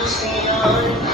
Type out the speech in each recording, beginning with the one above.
to stay on.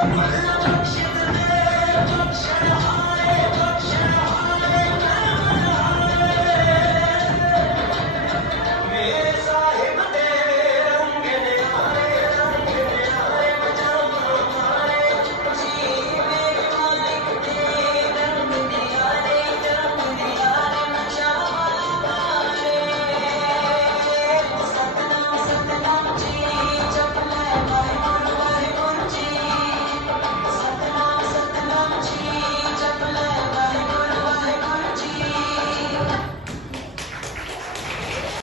欢乐中显得美，梦想中。